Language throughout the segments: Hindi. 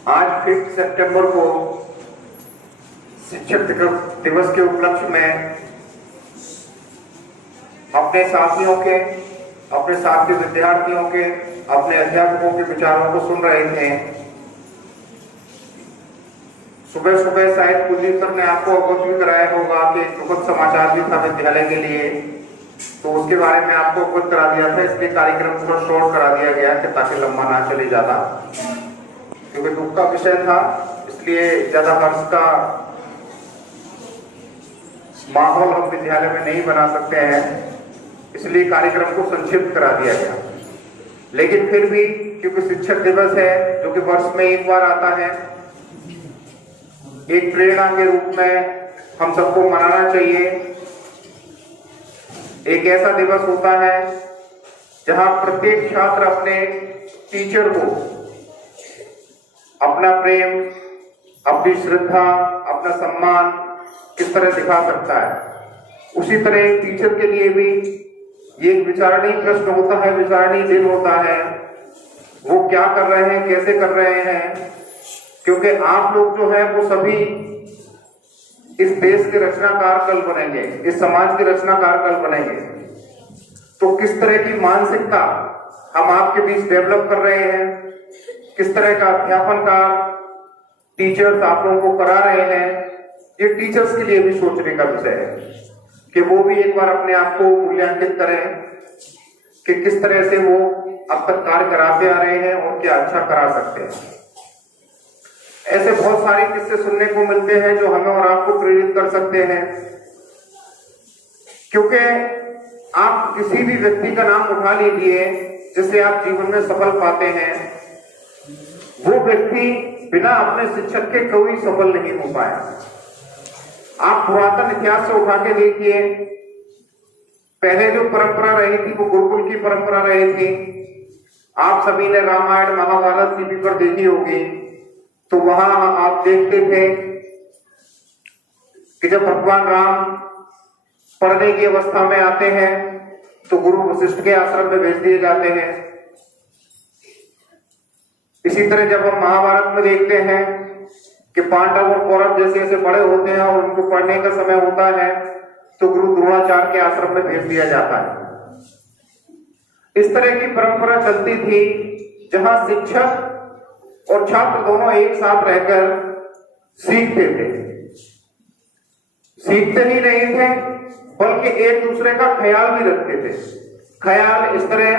आज 5 सितंबर को शिक्षक दिवस के उपलक्ष्य में अपने साथियों के, अपने साथी विद्यार्थियों के, अपने अध्यापकों के विचारों को सुन रहे थे। सुबह सुबह शायद कुलदीप सर ने आपको अवगत भी कराया होगा कि दुखद समाचार भी था विद्यालय के लिए, तो उसके बारे में आपको अवगत करा दिया था। इसलिए कार्यक्रम थोड़ा शॉर्ट करा दिया गया कि ताकि लंबा ना चले ज्यादा, क्योंकि दुख का विषय था, इसलिए ज्यादा हर्ष का माहौल हम विद्यालय में नहीं बना सकते हैं, इसलिए कार्यक्रम को संक्षिप्त करा दिया गया। लेकिन फिर भी क्योंकि शिक्षक दिवस है जो कि वर्ष में एक बार आता है, एक प्रेरणा के रूप में हम सबको मनाना चाहिए। एक ऐसा दिवस होता है जहां प्रत्येक छात्र अपने टीचर को अपना प्रेम, अपनी श्रद्धा, अपना सम्मान किस तरह दिखा सकता है। उसी तरह टीचर के लिए भी ये एक विचारणीय प्रश्न होता है, विचारणीय दिन होता है, वो क्या कर रहे हैं, कैसे कर रहे हैं, क्योंकि आप लोग जो है वो सभी इस देश के रचनाकार कल बनेंगे, इस समाज के रचनाकार कल बनेंगे। तो किस तरह की मानसिकता हम आपके बीच डेवलप कर रहे हैं, किस तरह का अध्यापन का टीचर्स आप लोगों को करा रहे हैं, ये टीचर्स के लिए भी सोचने का विषय है कि वो भी एक बार अपने आप को मूल्यांकित करें कि किस तरह से वो अब तक कार्य कराते आ रहे हैं और क्या अच्छा करा सकते हैं। ऐसे बहुत सारे किस्से सुनने को मिलते हैं जो हमें और आपको प्रेरित कर सकते हैं, क्योंकि आप किसी भी व्यक्ति का नाम उठा लीजिए जिसे आप जीवन में सफल पाते हैं, वो व्यक्ति बिना अपने शिक्षक के कोई सफल नहीं हो पाया। आप पुरातन इतिहास से उठा के देखिए, पहले जो परंपरा रही थी वो गुरुकुल की परंपरा रही थी। आप सभी ने रामायण महाभारत टीवी पर देखी होगी, तो वहां आप देखते थे कि जब भगवान राम पढ़ने की अवस्था में आते हैं तो गुरु वशिष्ठ के आश्रम में भेज दिए जाते हैं। इसी तरह जब हम महाभारत में देखते हैं कि पांडव और कौरव जैसे जैसे बड़े होते हैं और उनको पढ़ने का समय होता है तो गुरु द्रोणाचार्य के आश्रम में भेज दिया जाता है। इस तरह की परंपरा चलती थी जहां शिक्षक और छात्र दोनों एक साथ रहकर सीखते थे। सीखते ही नहीं थे बल्कि एक दूसरे का ख्याल भी रखते थे। ख्याल इस तरह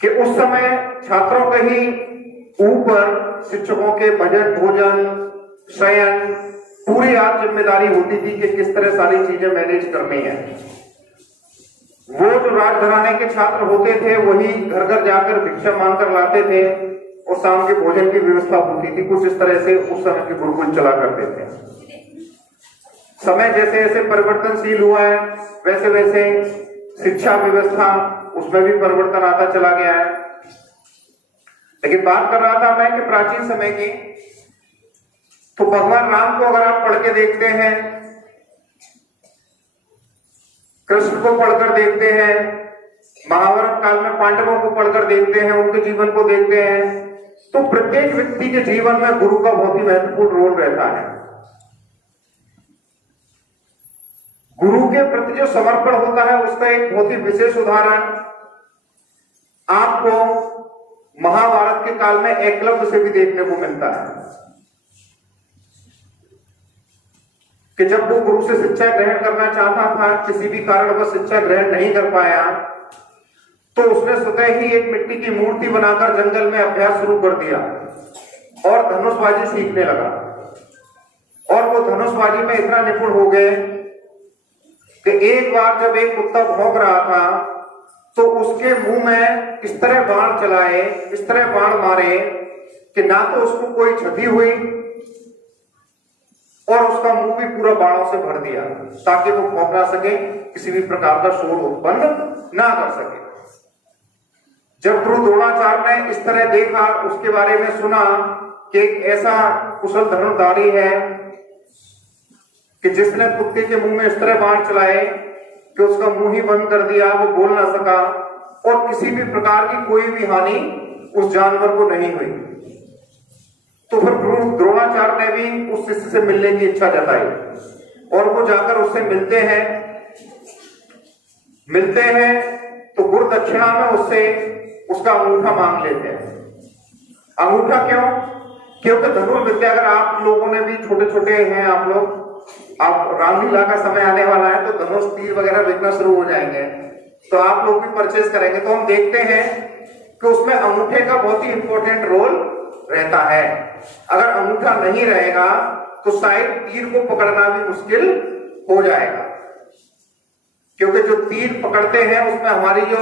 कि उस समय छात्रों के ही ऊपर शिक्षकों के बजट, भोजन, शयन, पूरी आप जिम्मेदारी होती थी कि किस तरह सारी चीजें मैनेज करनी है। वो जो राजघराने के छात्र होते थे वही घर घर जाकर भिक्षा मांगकर लाते थे और शाम के भोजन की व्यवस्था होती थी। कुछ इस तरह से उस समय के गुरुकुल चला करते थे। समय जैसे जैसे परिवर्तनशील हुआ है वैसे वैसे शिक्षा व्यवस्था उसमें भी परिवर्तन आता चला गया है। लेकिन बात कर रहा था मैं कि प्राचीन समय की, तो भगवान राम को अगर आप पढ़ के देखते हैं, कृष्ण को पढ़कर देखते हैं, महाभारत काल में पांडवों को पढ़कर देखते हैं, उनके जीवन को देखते हैं, तो प्रत्येक व्यक्ति के जीवन में गुरु का बहुत ही महत्वपूर्ण रोल रहता है। गुरु के प्रति जो समर्पण होता है उसका एक बहुत ही विशेष उदाहरण आपको महाभारत के काल में एकलव्य से भी देखने को मिलता है कि जब वो गुरु से शिक्षा ग्रहण करना चाहता था, किसी भी कारण वह शिक्षा ग्रहण नहीं कर पाया, तो उसने स्वतः ही एक मिट्टी की मूर्ति बनाकर जंगल में अभ्यास शुरू कर दिया और धनुषबाजी सीखने लगा। और वो धनुषबाजी में इतना निपुण हो गए कि एक बार जब एक कुत्ता भौंक रहा था तो उसके मुंह में इस तरह बाण चलाए, इस तरह बाण मारे कि ना तो उसको कोई क्षति हुई और उसका मुंह भी पूरा बाणों से भर दिया ताकि वो भौंक ना सके, किसी भी प्रकार का शोर उत्पन्न ना कर सके। जब गुरु द्रोणाचार्य ने इस तरह देखा, उसके बारे में सुना कि एक ऐसा कुशल धनुर्धारी है कि जिसने कुत्ते के मुंह में इस तरह बाण चलाए कि उसका मुंह ही बंद कर दिया, वो बोल ना सका और किसी भी प्रकार की कोई भी हानि उस जानवर को नहीं हुई। तो फिर गुरु द्रोणाचार्य ने भी उस शिष्य से मिलने की इच्छा जताई और वो जाकर उससे मिलते हैं तो गुरु दक्षिणा में उससे उसका अंगूठा मांग लेते हैं। अंगूठा क्यों? क्योंकि धनुर्विद्या, अगर आप लोगों ने भी छोटे छोटे हैं आप लोग, आप रामलीला का समय आने वाला है तो धनुष तीर वगैरह बिकना शुरू हो जाएंगे, तो आप लोग भी परचेज करेंगे, तो हम देखते हैं कि उसमें अंगूठे का बहुत ही इंपॉर्टेंट रोल रहता है। अगर अंगूठा नहीं रहेगा तो शायद तीर को पकड़ना भी मुश्किल हो जाएगा, क्योंकि जो तीर पकड़ते हैं उसमें हमारी जो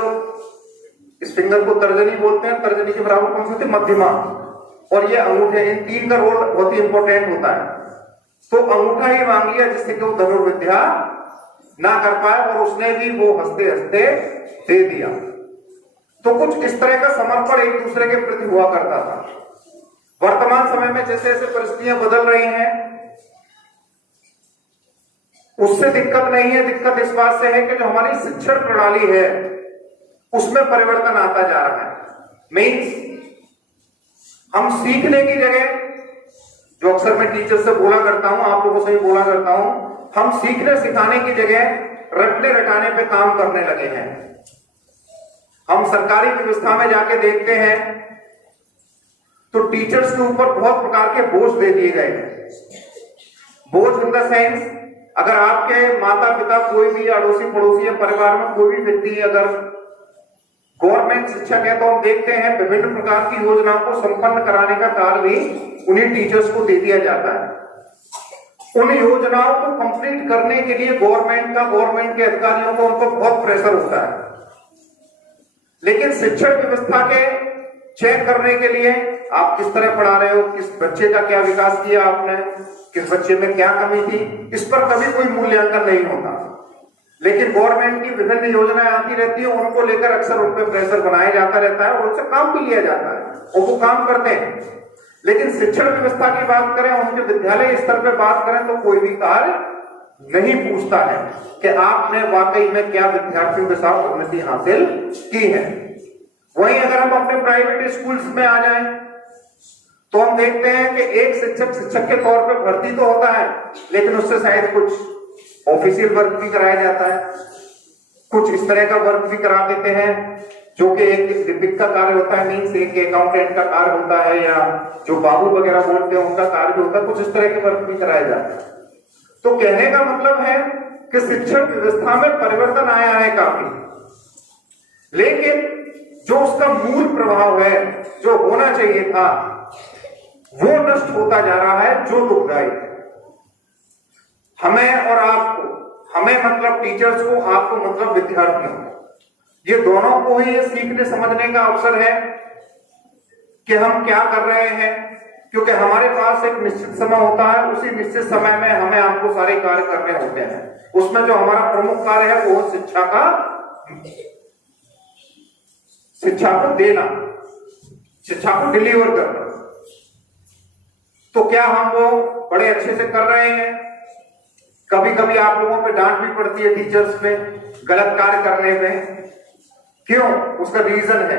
इस फिंगर को तर्जनी बोलते हैं, तर्जनी के बराबर कौन सी होती है? मध्यमा, और ये अंगूठे, इन तीन का रोल बहुत ही इंपॉर्टेंट होता है। तो अंगूठा ही मांग लिया जिससे कि वो धनुर्विद्या ना कर पाए, और उसने भी वो हंसते हंसते दे दिया। तो कुछ इस तरह का समर्पण एक दूसरे के प्रति हुआ करता था। वर्तमान समय में जैसे जैसे परिस्थितियां बदल रही हैं उससे दिक्कत नहीं है, दिक्कत इस बात से है कि जो हमारी शिक्षण प्रणाली है उसमें परिवर्तन आता जा रहा है। मीन्स हम सीखने की जगह, जो अक्सर मैं टीचर से बोला करता हूं, आप लोगों से भी बोला करता हूं, हम सीखने सिखाने की जगह रटने रटाने पे काम करने लगे हैं। हम सरकारी व्यवस्था में जाके देखते हैं तो टीचर्स के ऊपर बहुत प्रकार के बोझ दे दिए गए हैं। बोझ इन द सेंस, अगर आपके माता पिता, कोई भी अड़ोसी पड़ोसी या परिवार में कोई भी व्यक्ति अगर गवर्नमेंट शिक्षक है तो हम देखते हैं विभिन्न प्रकार की योजनाओं को संपन्न कराने का कार्य भी उन्हीं टीचर्स को दे दिया जाता है। उन योजनाओं को कंप्लीट करने के लिए गवर्नमेंट के अधिकारियों को उनको बहुत प्रेशर होता है। लेकिन शिक्षण व्यवस्था के चेक करने के लिए आप किस तरह पढ़ा रहे हो, किस बच्चे का क्या विकास किया आपने, किस बच्चे में क्या कमी थी, इस पर कभी कोई मूल्यांकन नहीं होता। लेकिन गवर्नमेंट की विभिन्न योजनाएं आती रहती है, उनको लेकर अक्सर उन पर प्रेशर बनाया जाता रहता है और उनसे काम भी लिया जाता है और वो काम करते हैं। लेकिन शिक्षण व्यवस्था की बात करें, उनके विद्यालय स्तर पर बात करें तो कोई भी कार्य नहीं पूछता है कि आपने वाकई में क्या विद्यार्थियों के साथ उन्नति हासिल की है। वहीं अगर हम अपने प्राइवेट स्कूल्स में आ जाएं तो हम देखते हैं कि एक शिक्षक के तौर पे भर्ती तो होता है, लेकिन उससे शायद कुछ ऑफिशियल वर्क भी कराया जाता है, कुछ इस तरह का वर्क भी करा देते हैं जो कि एक लिपिक का कार्य होता है, मीन्स एक अकाउंटेंट का कार्य होता है, या जो बाबू वगैरह बोलते हैं उनका कार्य भी होता है, कुछ इस तरह के वर्क भी कराया जाता है। तो कहने का मतलब है कि शिक्षण व्यवस्था में परिवर्तन आया है काफी, लेकिन जो उसका मूल प्रभाव है, जो होना चाहिए था, वो नष्ट होता जा रहा है, जो दुखदायी है। हमें और आपको, हमें मतलब टीचर्स को, आपको मतलब विद्यार्थियों को, ये दोनों को ही ये सीखने समझने का अवसर है कि हम क्या कर रहे हैं, क्योंकि हमारे पास एक निश्चित समय होता है, उसी निश्चित समय में हमें आपको सारे कार्य करने होते हैं। उसमें जो हमारा प्रमुख कार्य है वो शिक्षा को देना, शिक्षा को डिलीवर करना। तो क्या हम वो बड़े अच्छे से कर रहे हैं? कभी कभी आप लोगों पे डांट भी पड़ती है टीचर्स पे गलत कार्य करने में। क्यों? उसका रीजन है,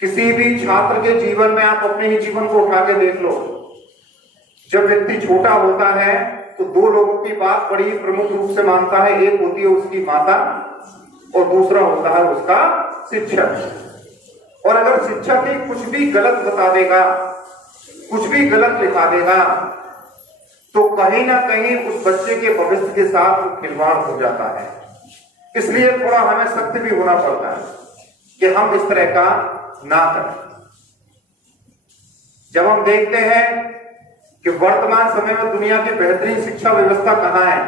किसी भी छात्र के जीवन में आप अपने ही जीवन को उठा के देख लो। जब व्यक्ति छोटा होता है तो दो लोगों की बात बड़ी प्रमुख रूप से मानता है, एक होती है उसकी माता और दूसरा होता है उसका शिक्षक। और अगर शिक्षक ही कुछ भी गलत बता देगा, कुछ भी गलत लिखा देगा, तो कहीं ना कहीं उस बच्चे के भविष्य के साथ वो खिलवाड़ हो जाता है। इसलिए थोड़ा हमें सख्त भी होना पड़ता है कि हम इस तरह का ना करें। जब हम देखते हैं कि वर्तमान समय में दुनिया की बेहतरीन शिक्षा व्यवस्था कहां है,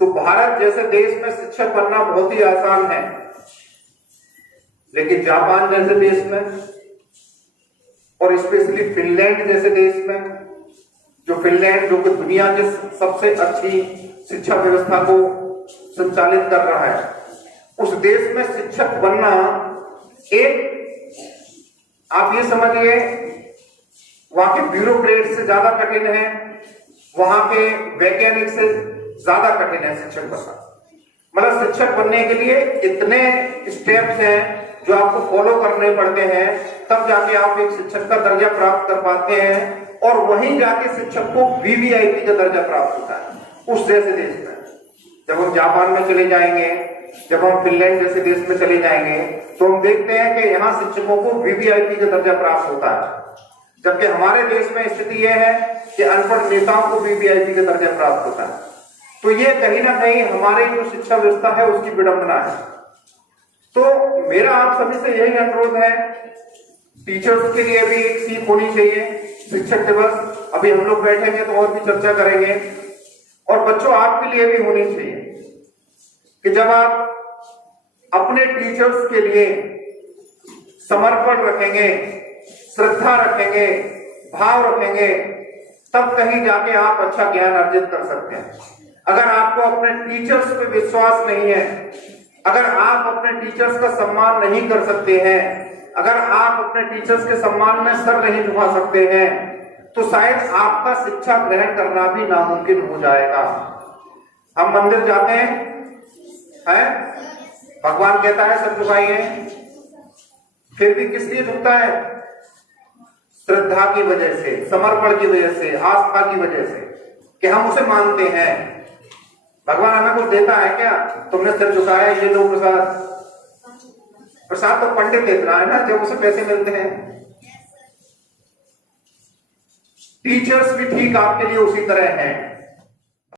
तो भारत जैसे देश में शिक्षक बनना बहुत ही आसान है, लेकिन जापान जैसे देश में और स्पेशली फिनलैंड जैसे देश में, जो कि दुनिया के सबसे अच्छी शिक्षा व्यवस्था को संचालित कर रहा है, उस देश में शिक्षक बनना एक, आप ये समझिए, वहां के ब्यूरोक्रेट से ज्यादा कठिन है, वहां के वैज्ञानिक से ज्यादा कठिन है शिक्षक बनना। मतलब शिक्षक बनने के लिए इतने स्टेप्स हैं, जो आपको फॉलो करने पड़ते हैं, तब जाके आप एक शिक्षक का दर्जा प्राप्त कर पाते हैं, और वहीं जाके शिक्षक को वीवीआईपी का दर्जा प्राप्त होता है उस जैसे देश में। जब हम जापान में चले जाएंगे, जब हम फिनलैंड जैसे देश में चले जाएंगे, तो हम देखते हैं कि यहाँ शिक्षकों को वीवीआईपी का दर्जा प्राप्त होता है, जबकि हमारे देश में स्थिति यह है कि अनपढ़ नेताओं को वीवीआईपी का दर्जा प्राप्त होता है। तो ये कहीं ना कहीं हमारे जो शिक्षा व्यवस्था है उसकी विडंबना है। तो मेरा आप सभी से यही अनुरोध है, टीचर्स के लिए भी एक सीख होनी चाहिए। शिक्षक दिवस अभी हम लोग बैठेंगे तो और भी चर्चा करेंगे, और बच्चों आपके लिए भी होनी चाहिए कि जब आप अपने टीचर्स के लिए समर्पण रखेंगे, श्रद्धा रखेंगे, भाव रखेंगे, तब कहीं जाके आप अच्छा ज्ञान अर्जित कर सकते हैं। अगर आपको अपने टीचर्स पे विश्वास नहीं है, अगर आप अपने टीचर्स का सम्मान नहीं कर सकते हैं, अगर आप अपने टीचर्स के सम्मान में सर नहीं झुका सकते हैं, तो शायद आपका शिक्षा ग्रहण करना भी नामुमकिन हो जाएगा। हम मंदिर जाते हैं, भगवान कहता है सर झुकाइए, फिर भी किस लिए झुकता है? श्रद्धा की वजह से, समर्पण की वजह से, आस्था की वजह से, कि हम उसे मानते हैं। भगवान हमें कुछ देता है क्या? तुमने सिर झुकाया, ये लो प्रसाद। प्रसाद तो पंडित देता है ना, जब उसे पैसे मिलते हैं। टीचर्स भी ठीक आपके लिए उसी तरह हैं।